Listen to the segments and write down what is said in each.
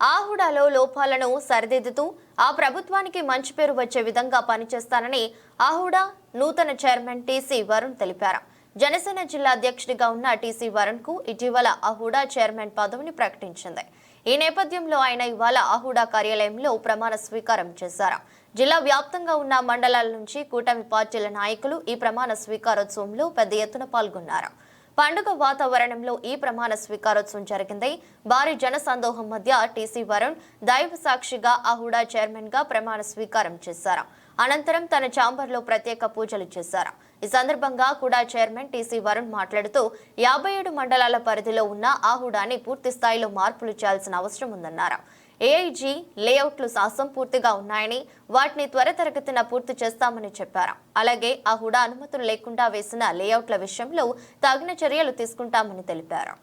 ఆహుడాలో లోపాలను సరిదిద్దుతూ ఆ ప్రభుత్వానికి మంచి పేరు వచ్చే విధంగా పనిచేస్తానని ఆహుడా నూతన చైర్మన్ టీసీ వరుణ్ తెలిపారు. జనసేన జిల్లా అధ్యక్షుడిగా ఉన్న టీసీ వరుణ్ కు ఇటీవల ఆహుడా చైర్మన్ పదవిని ప్రకటించింది. ఈ నేపథ్యంలో ఆయన ఇవాళ ఆహుడా కార్యాలయంలో ప్రమాణ స్వీకారం చేశారు. జిల్లా వ్యాప్తంగా ఉన్న మండలాల నుంచి కూటమి పార్టీల నాయకులు ఈ ప్రమాణ స్వీకారోత్సవంలో పెద్ద ఎత్తున పాల్గొన్నారు. పండుగ వాతావరణంలో ఈ ప్రమాణ స్వీకారోత్సవం జరిగింది. భారీ జన సందోహం మధ్య టీసీ వరుణ్ దైవ సాక్షిగా ఆహుడా చైర్మన్ గా ప్రమాణ స్వీకారం చేశారు. అనంతరం తన ఛాంబర్లో ప్రత్యేక పూజలు చేశారు. ఈ సందర్భంగా కూడా చైర్మన్ టీసీ వరుణ్ మాట్లాడుతూ 57 మండలాల పరిధిలో ఉన్న ఆహుడాని పూర్తి స్థాయిలో మార్పులు చేయాల్సిన అవసరం ఉందన్నారు. ఏఐజీ లేఅవుట్లు అసంపూర్తిగా ఉన్నాయని వాటిని త్వరితగతిన పూర్తి చేస్తామని చెప్పారు. అలాగే ఆహుడా అనుమతులు లేకుండా వేసిన లేఅవుట్ల విషయంలో తగిన చర్యలు తీసుకుంటామని తెలిపారు.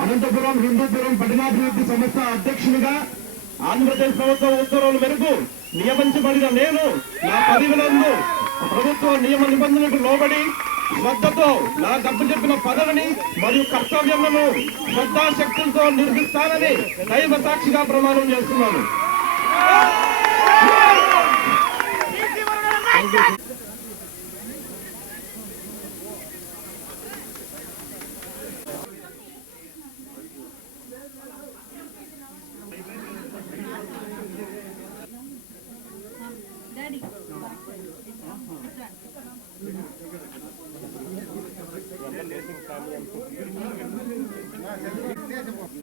అనంతపురం హిందూపురం పట్టణాభివృద్ధి సంస్థ అధ్యక్షునిగా ఆంధ్రప్రదేశ్ ప్రభుత్వం ఉత్తర్వుల మేరకు నియమించబడిన నేను నా పదవులను ప్రభుత్వ నియమ నిబంధనలకు లోబడి శ్రద్ధతో నాకు అప్పచెప్పిన పదవిని మరియు కర్తవ్యములను శ్రద్ధాశక్తులతో నిర్వహిస్తానని దైవ సాక్షిగా ప్రమాణం చేస్తున్నాను.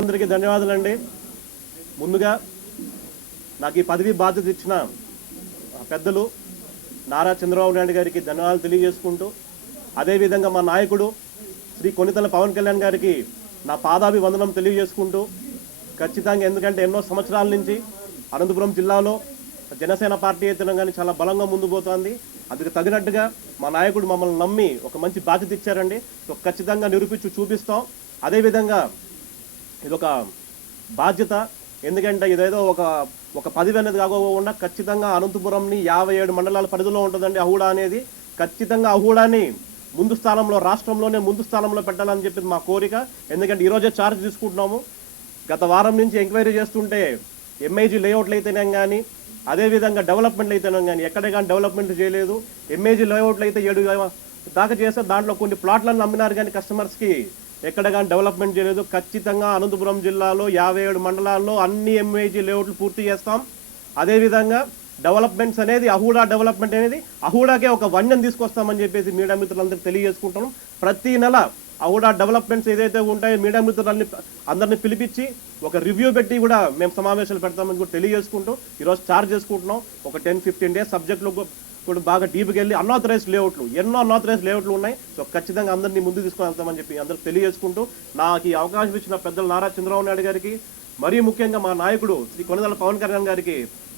అందరికీ ధన్యవాదాలండి. ముందుగా నాకు ఈ పదవి బాధ్యత ఇచ్చిన పెద్దలు నారా చంద్రబాబు నాయుడు గారికి ధన్యవాదాలు తెలియజేసుకుంటూ, అదేవిధంగా మా నాయకుడు శ్రీ కొనితల పవన్ కళ్యాణ్ గారికి నా పాదాభివందనం తెలియజేసుకుంటూ, ఖచ్చితంగా ఎందుకంటే ఎన్నో సంవత్సరాల నుంచి అనంతపురం జిల్లాలో జనసేన పార్టీ అయితే కానీ చాలా బలంగా ముందు పోతుంది. అందుకు తగినట్టుగా మా నాయకుడు మమ్మల్ని నమ్మి ఒక మంచి బాధ్యత ఇచ్చారండి. సో ఖచ్చితంగా నిరూపించి చూపిస్తాం. అదేవిధంగా ఇదొక బాధ్యత, ఎందుకంటే ఇదేదో ఒక పదవి అనేది కాకుండా ఖచ్చితంగా అనంతపురంని 57 మండలాల పరిధిలో ఉంటుందండి ఆహుడా అనేది. ఖచ్చితంగా ఆహుడాని ముందు స్థానంలో, రాష్ట్రంలోనే ముందు స్థానంలో పెట్టాలని చెప్పి మా కోరిక. ఎందుకంటే ఈరోజే ఛార్జ్ తీసుకుంటున్నాము. గత వారం నుంచి ఎంక్వైరీ చేస్తుంటే ఎంఐజీ లేఅవుట్లు అయితేనే కానీ, అదేవిధంగా డెవలప్మెంట్లు అయితేనే కానీ ఎక్కడే కానీ డెవలప్మెంట్ చేయలేదు. ఎంఐజీ లేఅవుట్లు అయితే 7 దాకా చేస్తే దాంట్లో కొన్ని ప్లాట్లను అమ్మినారు కానీ కస్టమర్స్కి ఎక్కడ కానీ డెవలప్మెంట్ చేయలేదు. ఖచ్చితంగా అనంతపురం జిల్లాలో 57 మండలాల్లో అన్ని ఎంఐజీ లేఅవుట్లు పూర్తి చేస్తాం. అదేవిధంగా డెవలప్మెంట్స్ అనేది ఆహుడా డెవలప్మెంట్ అనేది ఆహుడాకే ఒక వన్యం తీసుకొస్తామని చెప్పేసి మీడియా మిత్రులందరికీ తెలియజేసుకుంటాం. ప్రతి నెల ఆహుడా డెవలప్మెంట్స్ ఏదైతే ఉంటాయో మీడియా మిత్రులని అందరినీ పిలిపించి ఒక రివ్యూ పెట్టి కూడా మేము సమావేశాలు పెడతామని కూడా తెలియజేసుకుంటూ ఈరోజు ఛార్జ్ చేసుకుంటున్నాం. ఒక 10-15 డేస్ సబ్జెక్టులో కూడా బాగా డీప్కి వెళ్ళి అన్ఆథరైజ్డ్ లేఅవుట్లు, ఎన్నో అన్ఆథరైజ్డ్ లేఅవుట్లు ఉన్నాయి. సో ఖచ్చితంగా అందరినీ ముందు తీసుకొని వెళ్తామని చెప్పి అందరికి తెలియజేసుకుంటూ, నాకు ఈ అవకాశం ఇచ్చిన పెద్దలు నారా చంద్రబాబు నాయుడు గారికి, మరీ ముఖ్యంగా మా నాయకుడు శ్రీ కొనిదెల పవన్ కళ్యాణ్ గారికి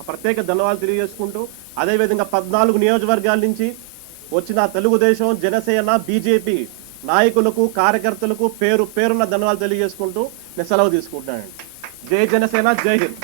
ప్రత్యేక ధన్యవాదాలు తెలియజేసుకుంటూ, అదేవిధంగా 14 నియోజకవర్గాల నుంచి వచ్చిన తెలుగుదేశం, జనసేన, బీజేపీ నాయకులకు, కార్యకర్తలకు పేరున్న ధన్యవాదాలు తెలియజేసుకుంటూ నేను సెలవు తీసుకుంటున్నానండి. జై జనసేన, జై హింద్.